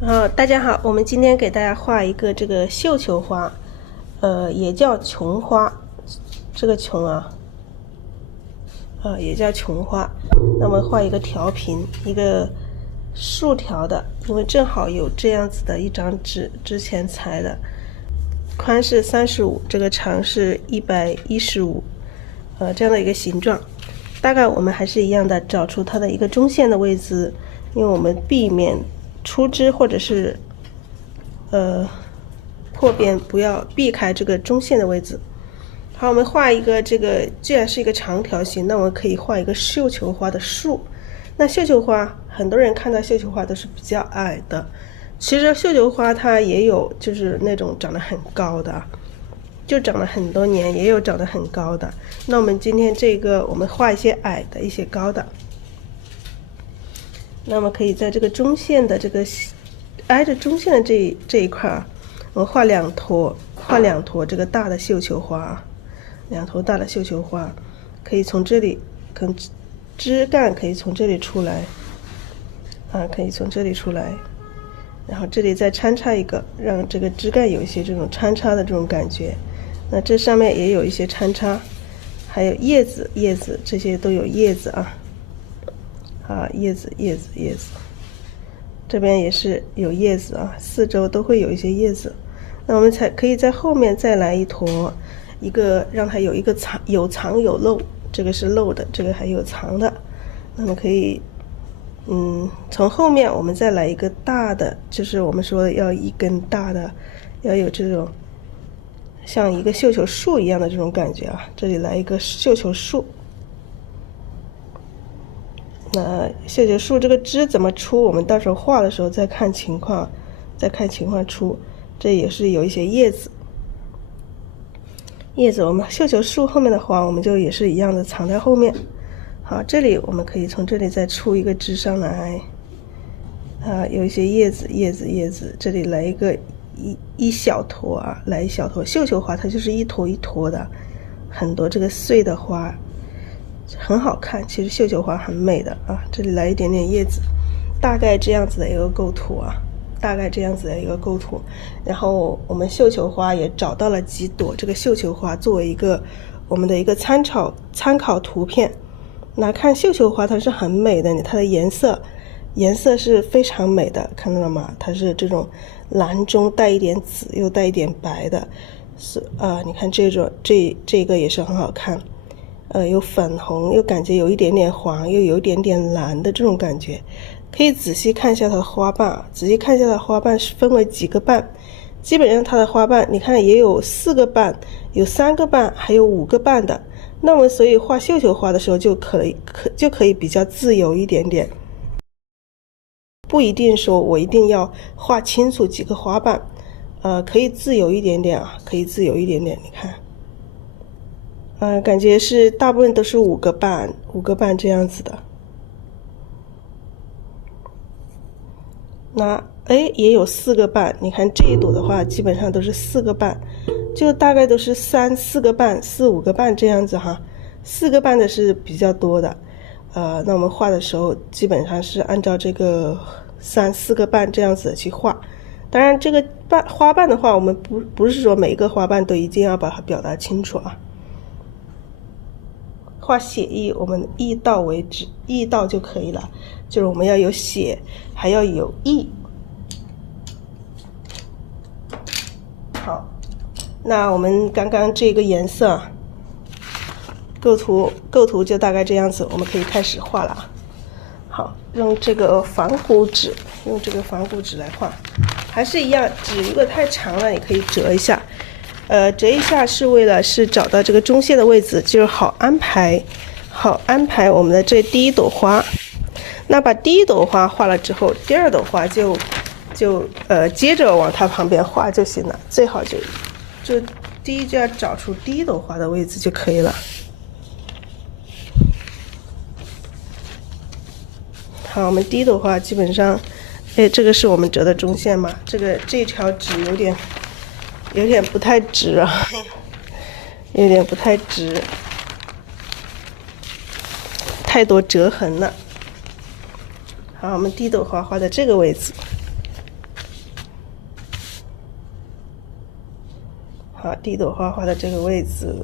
大家好，我们今天给大家画一个这个绣球花，也叫琼花，这个琼啊，也叫琼花。那么画一个条屏，一个竖条的，因为正好有这样子的一张纸，之前裁的，宽是35，这个长是115，这样的一个形状。大概我们还是一样的，找出它的一个中线的位置，因为我们避免出枝或者是破边，不要避开这个中线的位置。好，我们画一个这个，既然是一个长条形，那我们可以画一个绣球花的树。那绣球花，很多人看到绣球花都是比较矮的，其实绣球花它也有就是那种长得很高的，就长了很多年，也有长得很高的。那我们今天这个我们画一些矮的，一些高的。那么可以在这个中线的这个挨着中线的这一块啊，我们画两坨这个大的绣球花，两坨大的绣球花，可以从这里，枝干可以从这里出来，可以从这里出来，然后这里再穿插一个，让这个枝干有一些这种穿插的这种感觉。那这上面也有一些穿插，还有叶子这些都有叶子啊。叶子，这边也是有叶子啊，四周都会有一些叶子。那我们才可以在后面再来一坨，一个让它有一个有藏有漏，这个是漏的，这个还有藏的。那么可以，从后面我们再来一个大的，就是我们说的要一根大的，要有这种像一个绣球树一样的这种感觉啊。这里来一个绣球树。那绣球树这个枝怎么出，我们到时候画的时候再看情况出。这也是有一些叶子，我们绣球树后面的花我们就也是一样的藏在后面。好，这里我们可以从这里再出一个枝上来，有一些叶子，这里来一个一小坨啊，来一小坨。绣球花它就是一坨一坨的，很多这个碎的花。很好看，其实绣球花很美的啊。这里来一点点叶子，大概这样子的一个构图啊，然后我们绣球花也找到了几朵这个绣球花作为我们的一个参考图片。那看绣球花它是很美的，它的颜色是非常美的，看到了吗？它是这种蓝中带一点紫又带一点白的，你看这个也是很好看。有粉红，又感觉有一点点黄，又有一点点蓝的这种感觉。可以仔细看一下它的花瓣，是分为几个瓣。基本上它的花瓣，你看也有4个瓣，有3个瓣，还有5个瓣的。那么所以画绣球花的时候就可以比较自由一点点，不一定说我一定要画清楚几个花瓣，可以自由一点点啊，你看。感觉是大部分都是5个瓣这样子的。那也有4个瓣，你看这一朵的话基本上都是4个瓣，就大概都是4个瓣4、5个瓣这样子哈。4个瓣的是比较多的，那我们画的时候基本上是按照这个3、4个瓣这样子的去画。当然这个花瓣的话，我们不是说每一个花瓣都一定要把它表达清楚啊。画血意，我们意到为止，意到就可以了，就是我们要有血，还要有意。好，那我们刚刚这个颜色构图就大概这样子，我们可以开始画了。好，用这个仿古纸来画，还是一样，纸如果太长了，你可以折一下。折一下是为了找到这个中线的位置，就是好安排我们的这第一朵花。那把第一朵花画了之后，第二朵花就接着往它旁边画就行了。最好就第一就要找出第一朵花的位置就可以了。好，我们第一朵花基本上，这个是我们折的中线嘛？这条纸有点不太直啊，太多折痕了。好，我们第一朵花画在这个位置。好，第一朵花画在这个位置。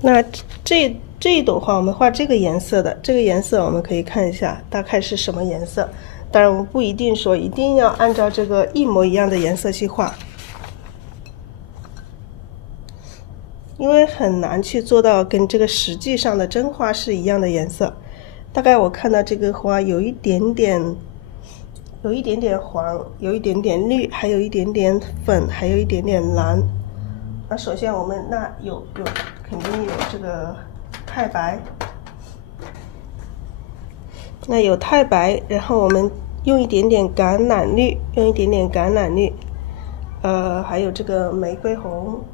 那这一朵花我们画这个颜色的，这个颜色我们可以看一下大概是什么颜色。当然我们不一定说一定要按照这个一模一样的颜色去画，因为很难去做到跟这个实际上的真花是一样的颜色。大概我看到这个花有一点点黄，有一点点绿，还有一点点粉，还有一点点蓝。那首先我们肯定有这个太白，那有太白，然后我们用一点点橄榄绿，还有这个玫瑰红，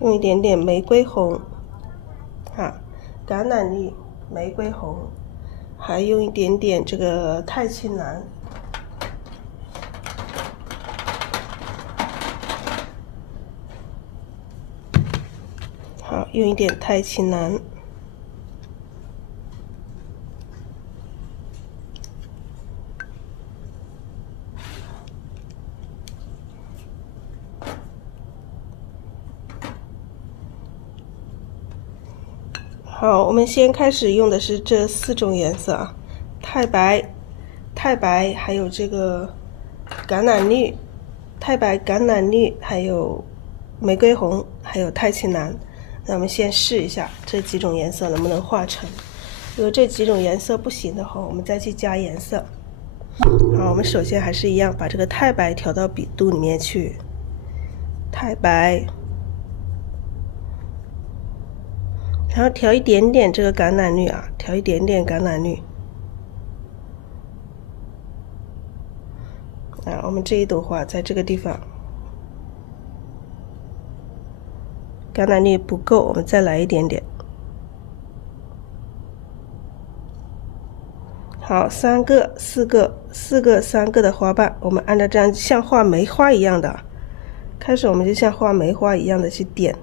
用一点点玫瑰红，橄榄绿、玫瑰红，还用一点点这个太青蓝。好，用一点太青蓝。好，我们先开始用的是这4种颜色啊，太白，还有这个橄榄绿，还有玫瑰红，还有太青蓝。那我们先试一下这几种颜色能不能画成。如果这几种颜色不行的话，我们再去加颜色。好，我们首先还是一样，把这个太白调到笔肚里面去，太白，然后调一点点这个橄榄绿啊，我们这一朵花在这个地方，橄榄绿不够，我们再来一点点。好，3个、4个、3个的花瓣，我们按照这样像画梅花一样的，开始我们就像画梅花一样的去点，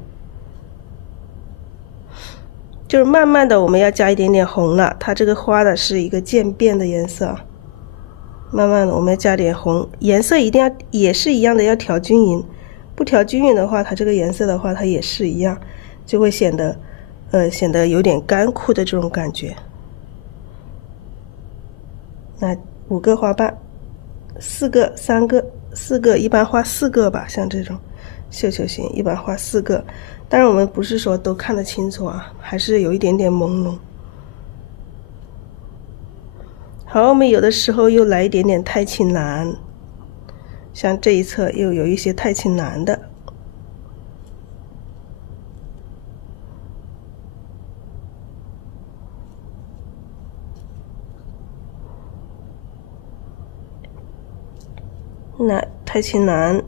就是慢慢的我们要加一点点红了，它这个花的是一个渐变的颜色，慢慢的我们要加点红，颜色一定要也是一样的，要调均匀，不调均匀的话，它这个颜色的话它也是一样，就会显得有点干枯的这种感觉。那5个花瓣，4个、3个、4个，一般画4个吧，像这种绣球形一般画4个，当然我们不是说都看得清楚啊，还是有一点点朦胧。好，我们有的时候又来一点点太青蓝，像这一侧又有一些太青蓝的。那太青蓝，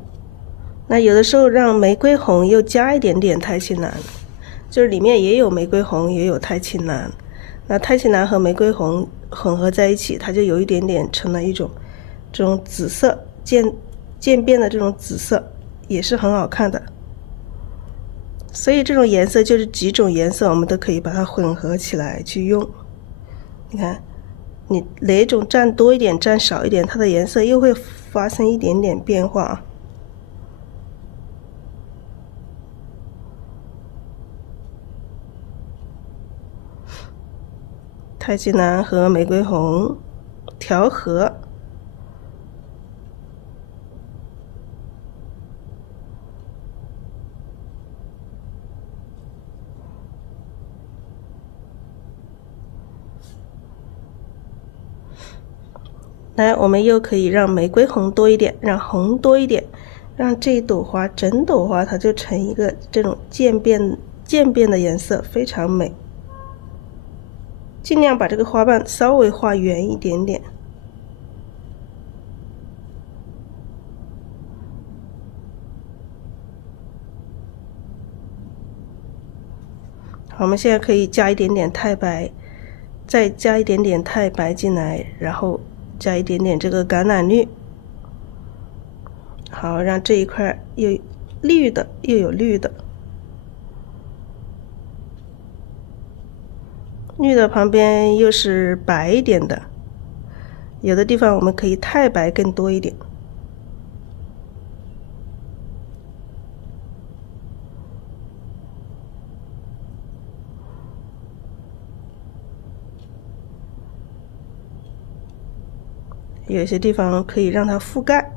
那有的时候让玫瑰红又加一点点太青蓝，就是里面也有玫瑰红，也有太青蓝。那太青蓝和玫瑰红混合在一起，它就有一点点成了一种这种紫色渐变的这种紫色，也是很好看的。所以这种颜色就是几种颜色，我们都可以把它混合起来去用。你看，你哪一种占多一点，占少一点，它的颜色又会发生一点点变化。太极蓝和玫瑰红调和，来，我们又可以让玫瑰红多一点，让红多一点，让这一朵花整朵花它就成一个这种渐变的颜色，非常美。尽量把这个花瓣稍微画圆一点点。好，我们现在可以加一点点太白，再加一点点太白进来，然后加一点点这个橄榄绿。好，让这一块又绿的又有绿的。绿的旁边又是白一点的，有的地方我们可以太白更多一点。有些地方可以让它覆盖。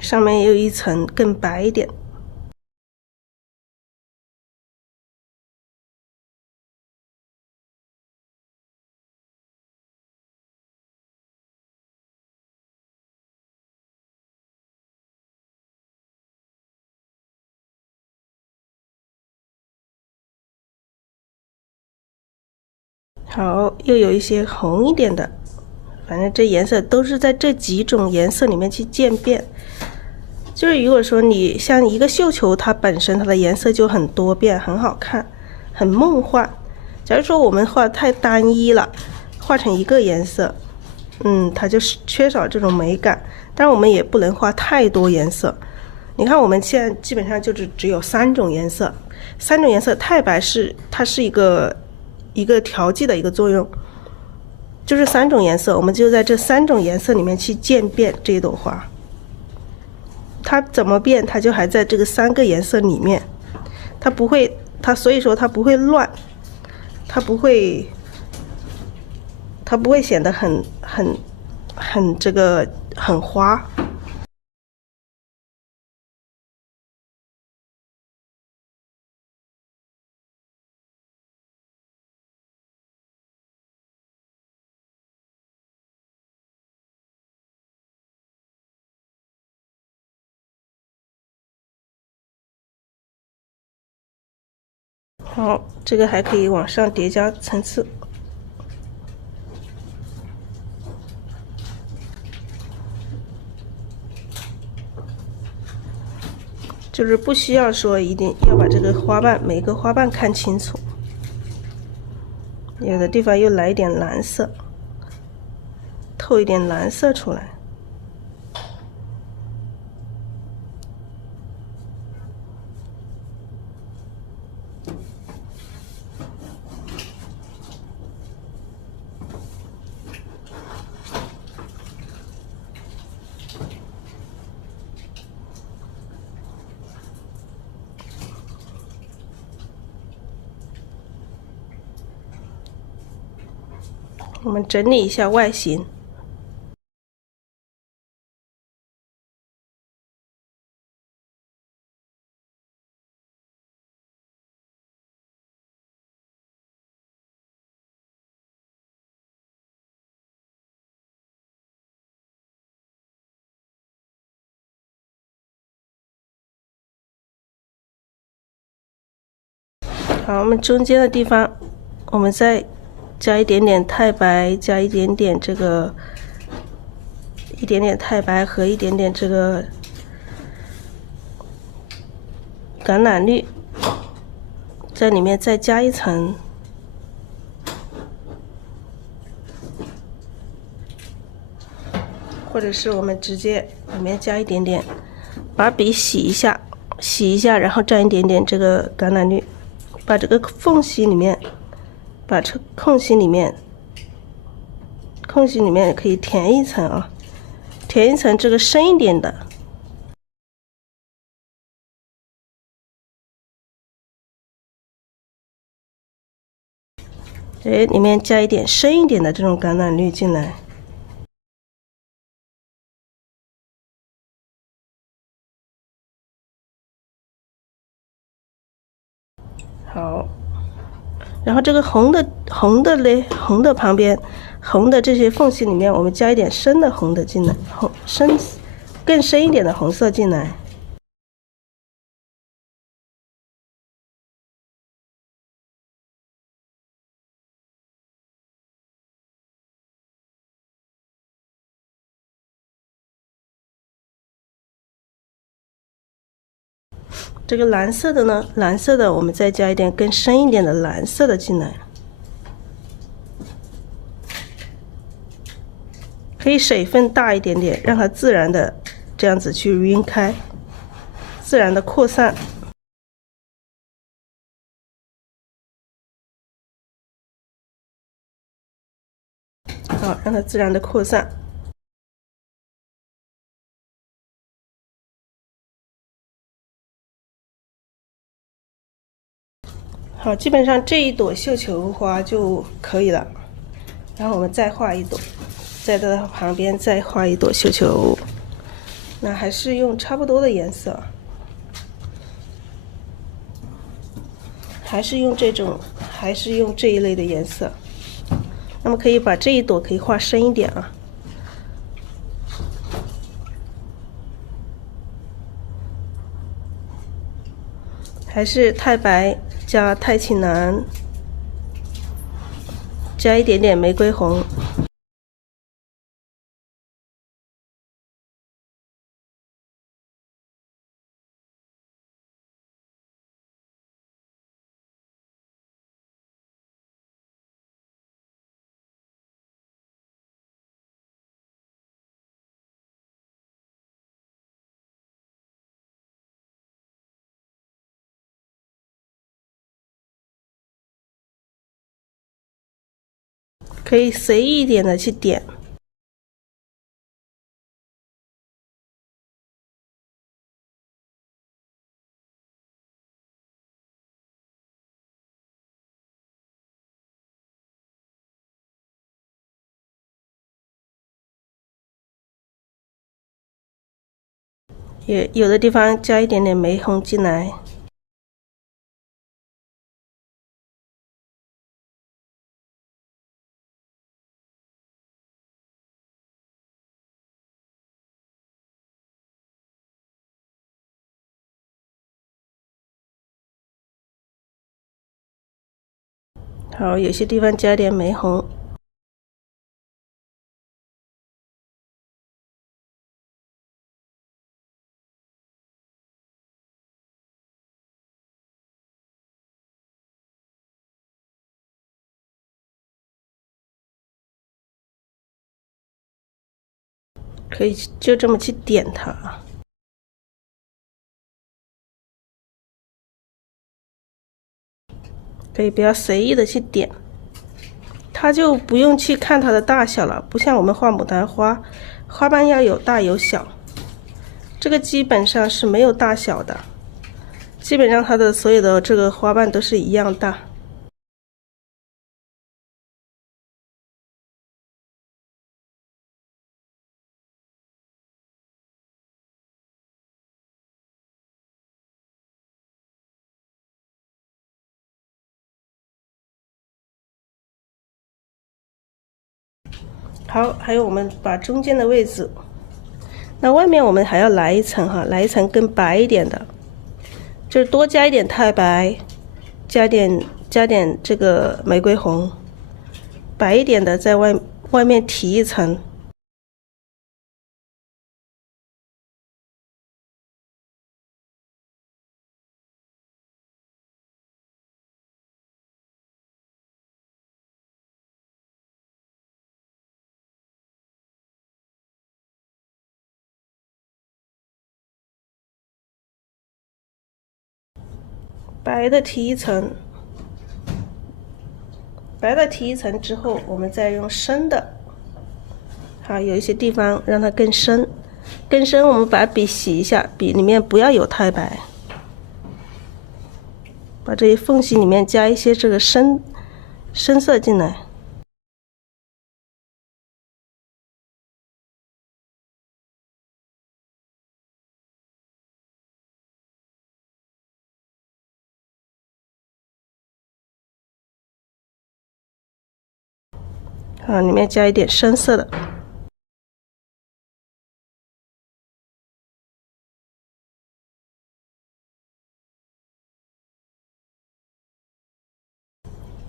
上面也有一层更白一点。好，又有一些红一点的，反正这颜色都是在这几种颜色里面去渐变。就是如果说你像一个绣球，它本身它的颜色就很多变，很好看，很梦幻。假如说我们画太单一了，画成一个颜色，它就是缺少这种美感。但是我们也不能画太多颜色。你看我们现在基本上就只有3种颜色，3种颜色太白它是一个调剂的一个作用，就是3种颜色，我们就在这3种颜色里面去渐变这一朵花。它怎么变，它就还在这个3个颜色里面，它不会，所以说它不会乱，它不会显得很花。好，这个还可以往上叠加层次。就是不需要说一定要把这个花瓣每个花瓣看清楚，有的地方又来一点蓝色，透一点蓝色出来。我们整理一下外形。好，我们中间的地方，我们再加一点点太白，加一点点太白和一点点这个橄榄绿，在里面再加一层。或者是我们直接里面加一点点，把笔洗一下，然后蘸一点点这个橄榄绿，把这个缝隙里面，把这空隙里面也可以填一层啊，填一层这个深一点的。里面加一点深一点的这种橄榄绿进来。好，然后这个红的旁边，红的这些缝隙里面，我们加一点深的红的进来，更深一点的红色进来。这个蓝色的呢，我们再加一点更深一点的蓝色的进来。可以水分大一点点，让它自然的这样子去晕开，自然的扩散。好，让它自然的扩散。好，基本上这一朵绣球花就可以了。然后我们再画一朵，在它旁边再画一朵绣球。那还是用差不多的颜色，还是用这一类的颜色。那么可以把这一朵可以画深一点啊。还是太白加太青蓝，加一点点玫瑰红。可以随意一点的去点。也有的地方加一点点玫红进来。好，有些地方加点玫红。可以就这么去点它。可以不要随意的去点，它就不用去看它的大小了，不像我们画牡丹花，花瓣要有大有小，这个基本上是没有大小的，基本上它的所有的这个花瓣都是一样大。好，还有我们把中间的位置，那外面我们还要来一层哈，来一层更白一点的，就是多加一点太白，加点这个玫瑰红，白一点的在外面提一层。白的提一层，白的提一层之后，我们再用深的，好，有一些地方让它更深，更深，我们把笔洗一下，笔里面不要有太白，把这些缝隙里面加一些这个深色进来。啊，里面加一点深色的。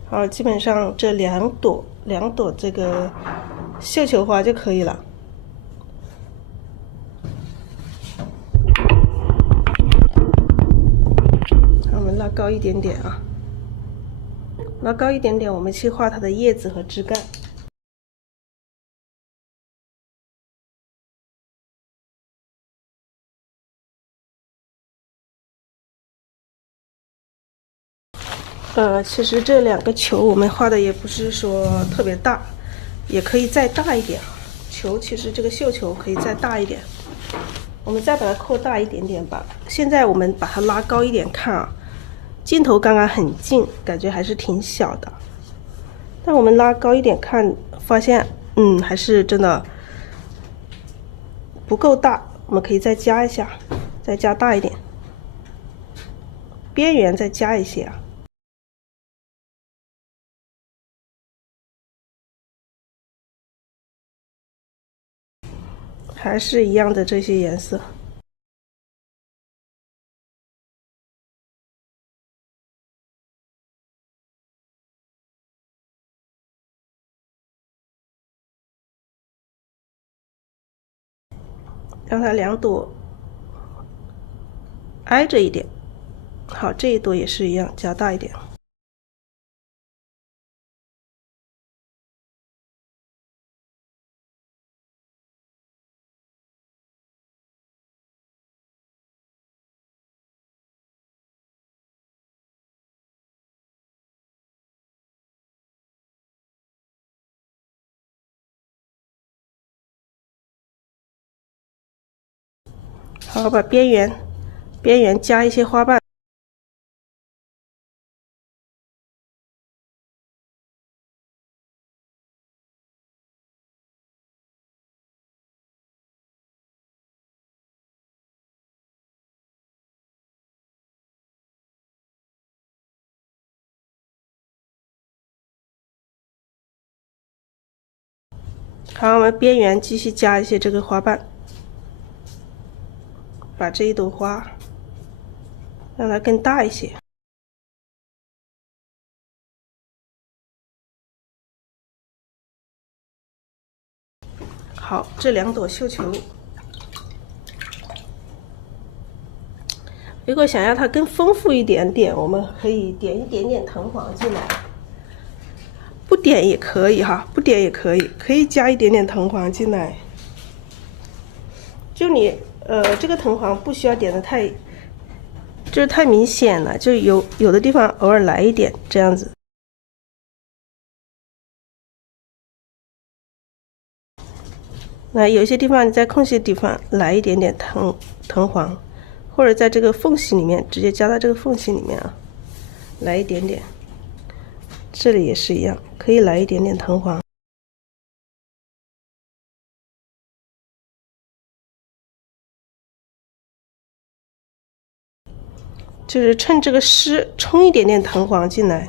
好，基本上这两朵这个绣球花就可以了。我们拉高一点点啊，拉高一点点，我们去画它的叶子和枝干。其实这2个球我们画的也不是说特别大，也可以再大一点。球其实这个绣球可以再大一点，我们再把它扩大一点点吧。现在我们把它拉高一点看啊，镜头刚刚很近，感觉还是挺小的。但我们拉高一点看，发现还是真的不够大，我们可以再加一下，再加大一点，边缘再加一些啊。还是一样的这些颜色。让它2朵挨着一点。好，这一朵也是一样，加大一点。好，把边缘加一些花瓣。好，我们边缘继续加一些这个花瓣，把这一朵花让它更大一些。好，这2朵绣球，如果想要它更丰富一点点，我们可以点一点点藤黄进来，不点也可以哈，不点也可以，可以加一点点藤黄进来。就你这个藤黄不需要点的就是太明显了，就有的地方偶尔来一点这样子。那有些地方你在空隙地方来一点点藤黄，或者在这个缝隙里面直接加到这个缝隙里面啊，来一点点。这里也是一样，可以来一点点藤黄。就是趁这个湿冲一点点藤黄进来。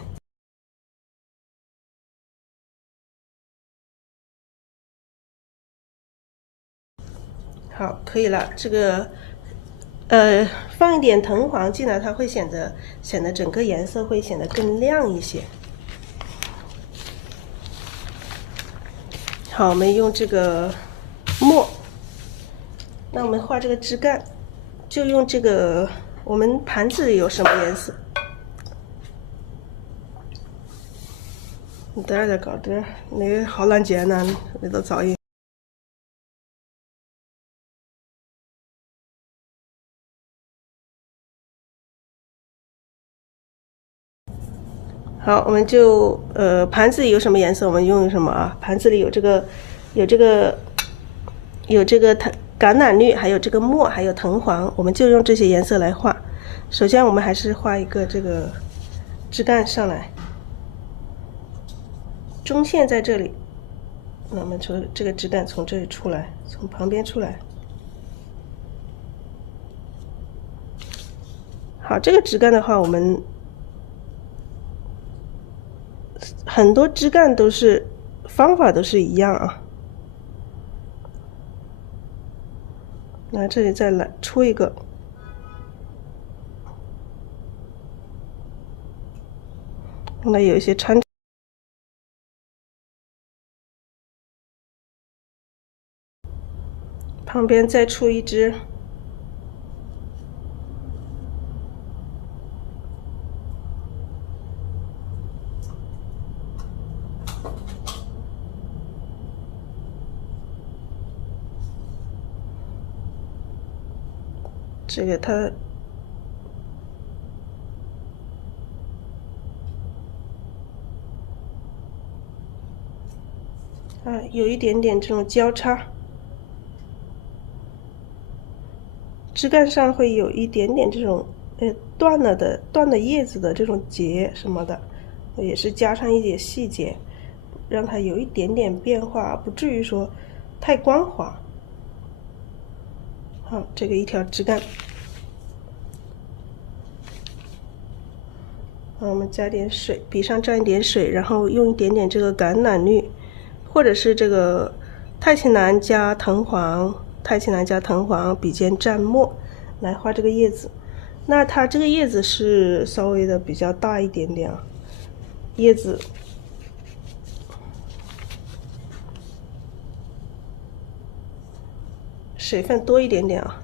好，可以了。这个放一点藤黄进来，它会显得整个颜色会显得更亮一些。好，我们用这个墨，那我们画这个枝干，就用这个我们盘子里有什么颜色？你等下再搞点，你好难见呐，那个噪音。好，我们就盘子里有什么颜色，我们用什么啊？盘子里有这个橄榄绿，还有这个墨，还有藤黄，我们就用这些颜色来画。首先，我们还是画一个这个枝干上来，中线在这里，那我们从这个枝干从这里出来，从旁边出来。好，这个枝干的话，我们很多枝干都是方法都是一样啊。那这里再来出一个，那有一些穿，旁边再出一只。这个它有一点点这种交叉，枝干上会有一点点这种断了叶子的这种节什么的，也是加上一点细节，让它有一点点变化，不至于说太光滑。好，这个一条枝干。我们加点水，笔上蘸一点水，然后用一点点这个橄榄绿，或者是这个太清蓝加藤黄，笔尖蘸墨来画这个叶子。那它这个叶子是稍微的比较大一点点啊，叶子水分多一点点啊，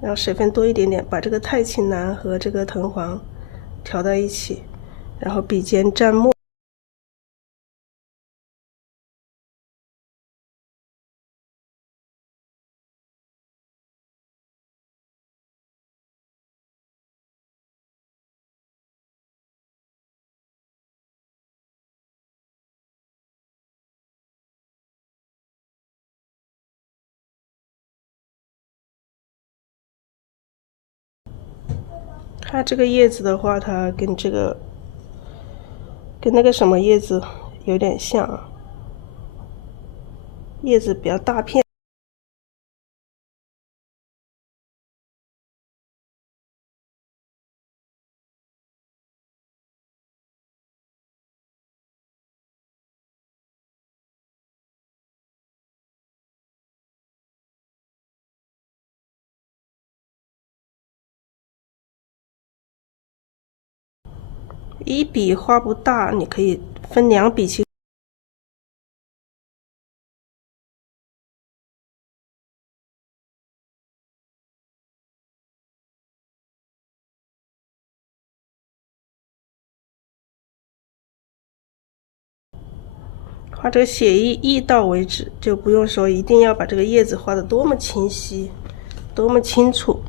然后水分多一点点，把这个太清蓝和这个藤黄调到一起，然后笔尖蘸墨。它这个叶子的话，它跟那个什么叶子有点像啊，叶子比较大片。一笔画不大，你可以分两笔去。画这个写意到为止，就不用说一定要把这个叶子画得多么清晰，多么清楚。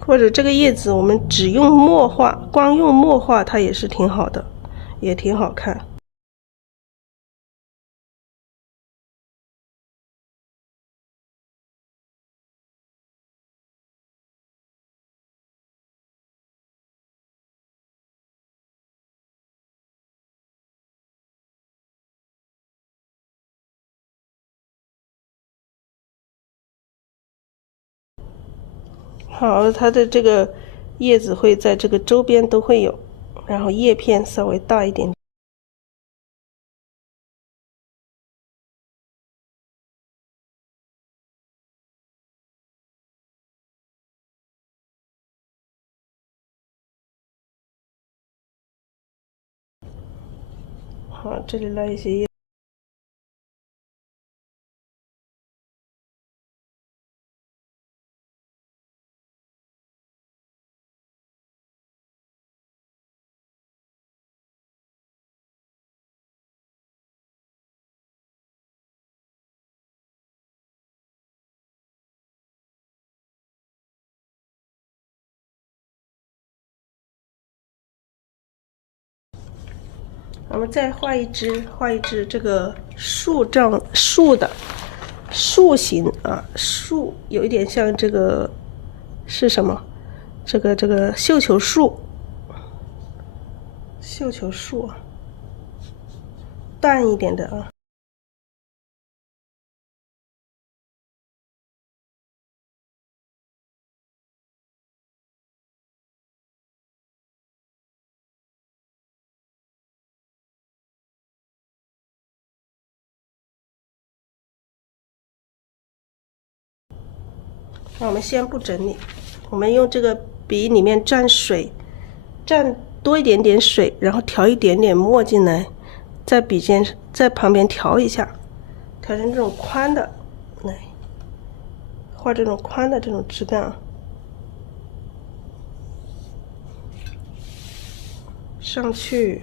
或者这个叶子我们只用墨画，光用墨画它也是挺好的，也挺好看。好，它的这个叶子会在这个周边都会有，然后叶片稍微大一点。好，这里来一些叶。我们再画一只这个树形啊，树有一点像这个是什么？这个绣球树，淡一点的啊。那我们先不整理，我们用这个笔里面蘸水，蘸多一点点水，然后调一点点墨进来，在笔尖在旁边调一下，调成这种宽的，来画这种宽的这种枝干，上去。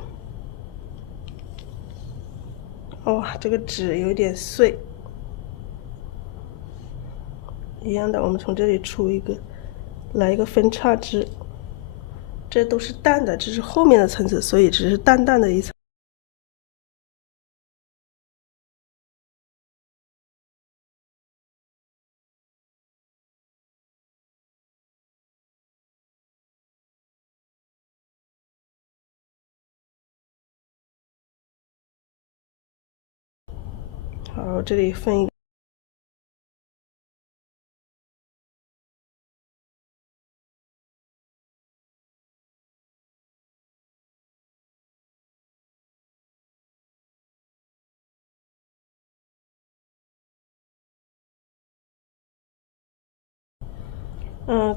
哇，这个纸有点碎。一样的，我们从这里出一个，来一个分叉枝，这都是淡的，这是后面的层次，所以只是淡淡的一层。好，这里分一个。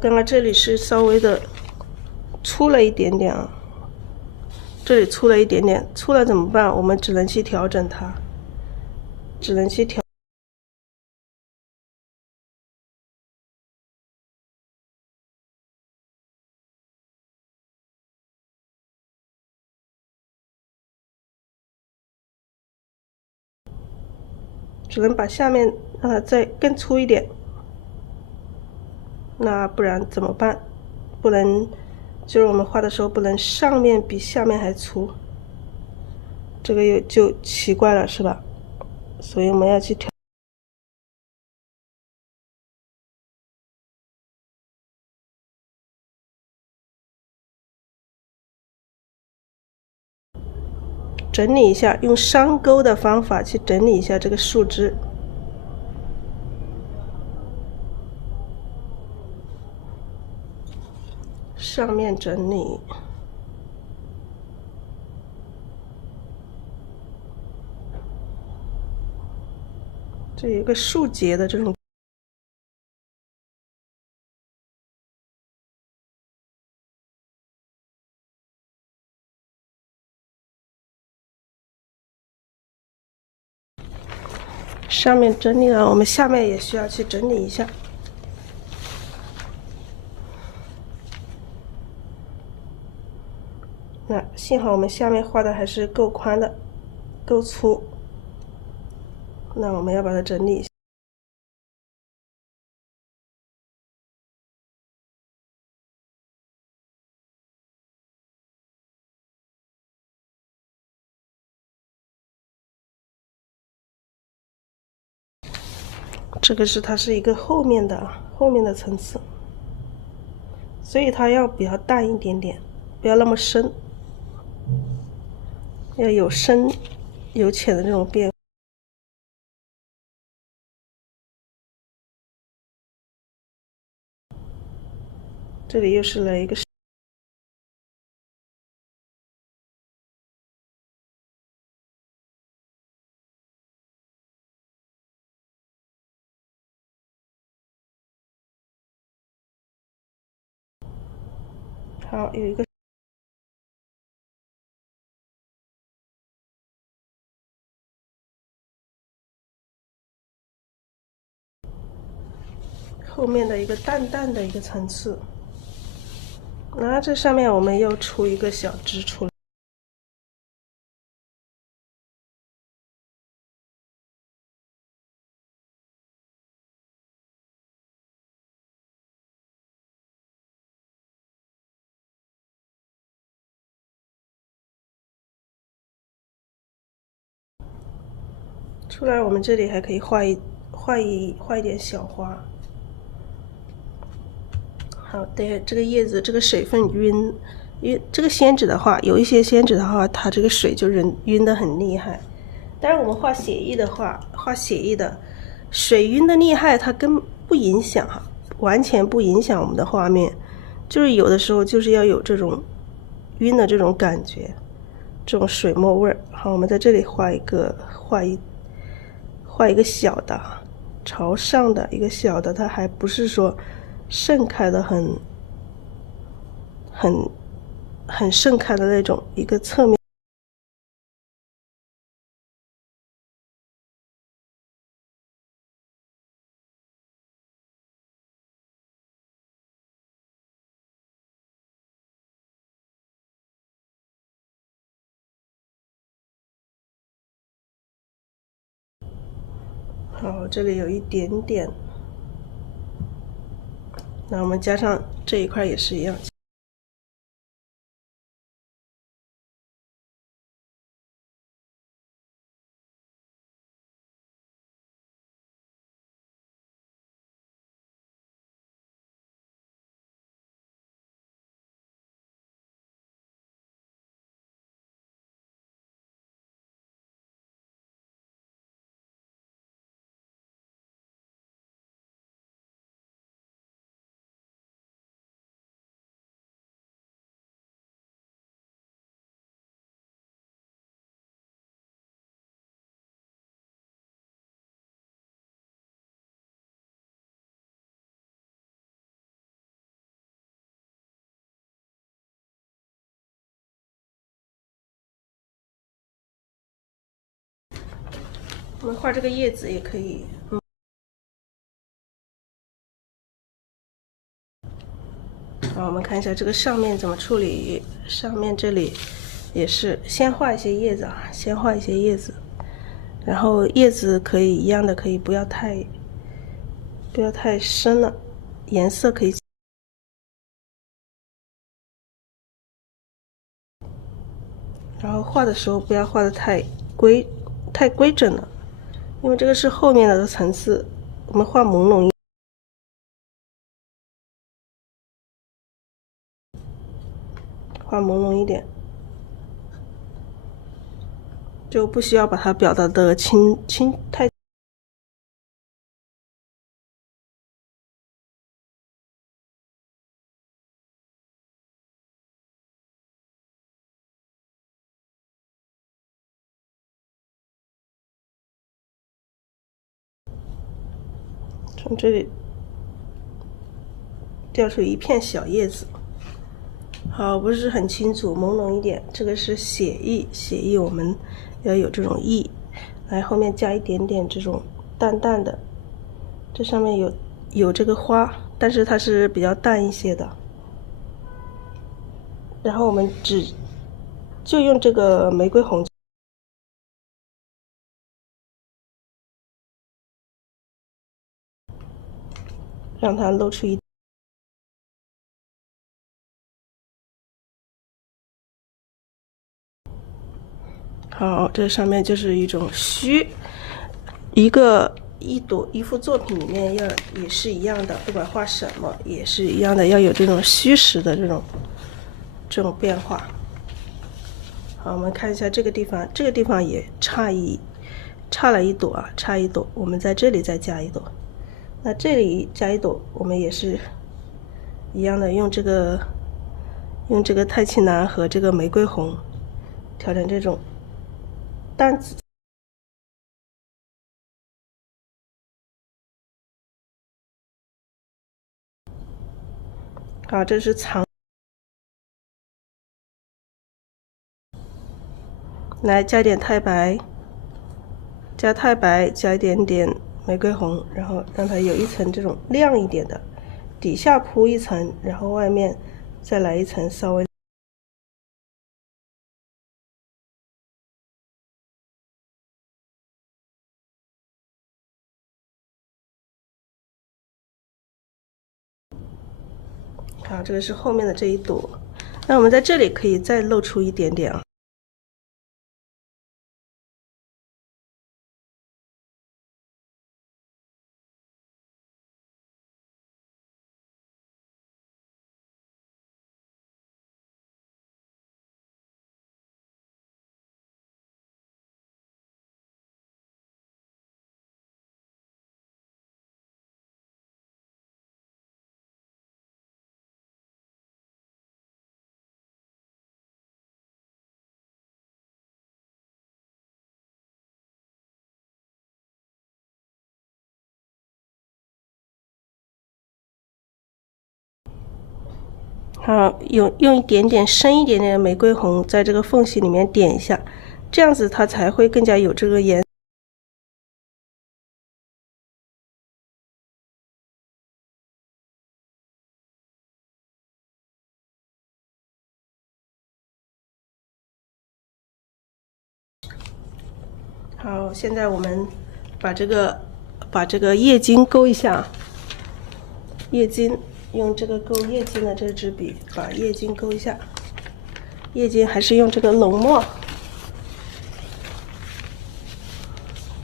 刚刚这里是稍微的粗了一点点啊，这里粗了一点点，粗了怎么办？我们只能去调整它，只能去调。只能把下面让它再更粗一点，那不然怎么办？不能，就是我们画的时候不能上面比下面还粗，这个就奇怪了，是吧？所以我们要去调。整理一下，用上钩的方法去整理一下这个树枝。上面整理，这有一个树节的这种。上面整理了，我们下面也需要去整理一下。那幸好我们下面画的还是够宽的，够粗。那我们要把它整理一下。这个是它是一个后面的层次，所以它要比较淡一点点，不要那么深，要有深有浅的这种变化。这里又是来一个。好，有一个。后面的一个淡淡的一个层次，然后这上面我们又出一个小枝出来。出来，我们这里还可以画一点小花。好，对，这个叶子这个水分晕，这个仙纸的话，有一些仙纸的话，它这个水就晕得很厉害。但是我们画写意的话，画写意的水晕的厉害，它根不影响哈，完全不影响我们的画面。就是有的时候就是要有这种晕的这种感觉，这种水墨味儿。好，我们在这里画一个小的，朝上的一个小的，它还不是说盛开的很盛开的那种，一个侧面。好，这里有一点点，那我们加上这一块也是一样。我们画这个叶子也可以。好，我们看一下这个上面怎么处理。上面这里也是先画一些叶子啊，先画一些叶子，然后叶子可以一样的，可以不要太深了，颜色可以。然后画的时候不要画的太规整了，因为这个是后面的层次，我们画朦胧一点，就不需要把它表达的太。从这里掉出一片小叶子。好，不是很清楚，朦胧一点。这个是写意，我们要有这种意，来后面加一点点这种淡淡的。这上面有这个花，但是它是比较淡一些的。然后我们就用这个玫瑰红，让它露出一。好，这上面就是一种虚，一幅作品里面也是一样的，不管画什么也是一样的，要有这种虚实的这种变化。好，我们看一下这个地方，这个地方也差了一朵啊，差一朵，我们在这里再加一朵。那这里加一朵，我们也是一样的，用这个太青蓝和这个玫瑰红调成这种淡紫。好，这是长。来加点太白，加太白，加一点点玫瑰红，然后让它有一层这种亮一点的，底下铺一层，然后外面再来一层稍微。好，这个是后面的这一朵，那我们在这里可以再露出一点点啊。好，用一点点深一点点的玫瑰红，在这个缝隙里面点一下，这样子它才会更加有这个颜。好，现在我们把这个叶茎勾一下，叶茎用这个勾叶茎的这支笔把叶茎勾一下，叶茎还是用这个浓墨，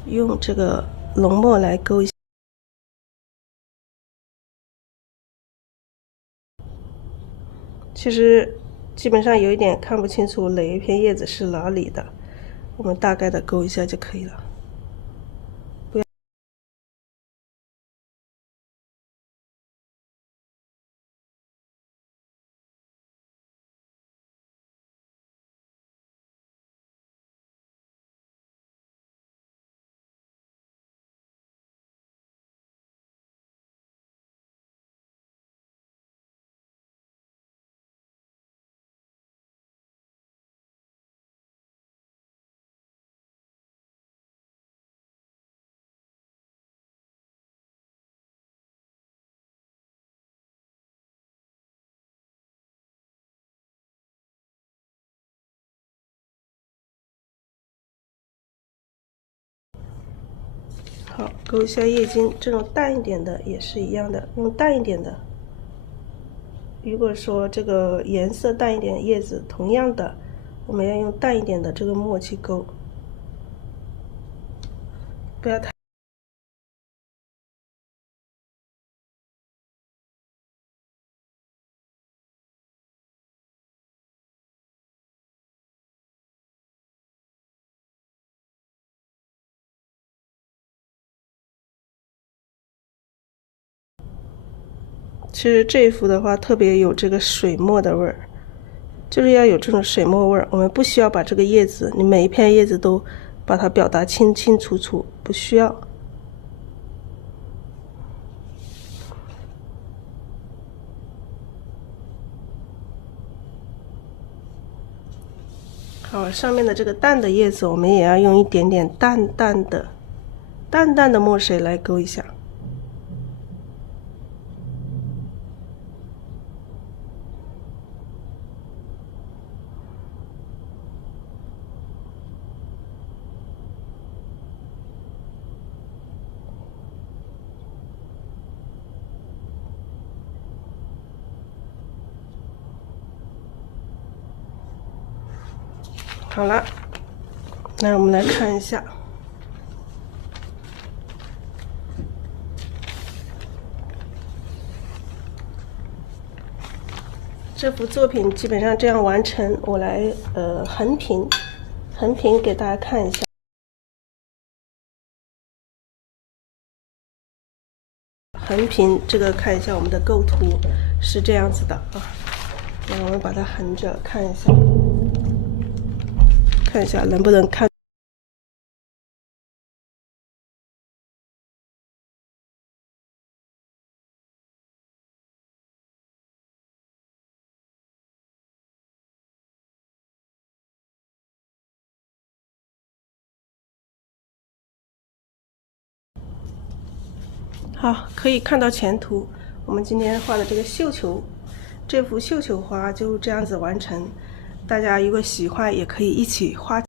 用这个浓墨来勾一下。其实基本上有一点看不清楚哪一片叶子是哪里的，我们大概的勾一下就可以了。好，勾一下叶茎，这种淡一点的也是一样的，用淡一点的。如果说这个颜色淡一点，叶子同样的，我们要用淡一点的这个墨去勾，不要太。其实这一幅的话特别有这个水墨的味儿，就是要有这种水墨味儿。我们不需要把这个叶子，你每一片叶子都把它表达清清楚楚，不需要。好，上面的这个淡的叶子，我们也要用一点点淡淡的墨水来勾一下。好了，那我们来看一下，这幅作品基本上这样完成。我来横屏给大家看一下。横屏这个看一下我们的构图是这样子的啊，那我们把它横着看一下。看一下能不能看。好，可以看到前图。我们今天画的这个绣球，这幅绣球花就这样子完成。大家如果喜欢，也可以一起画。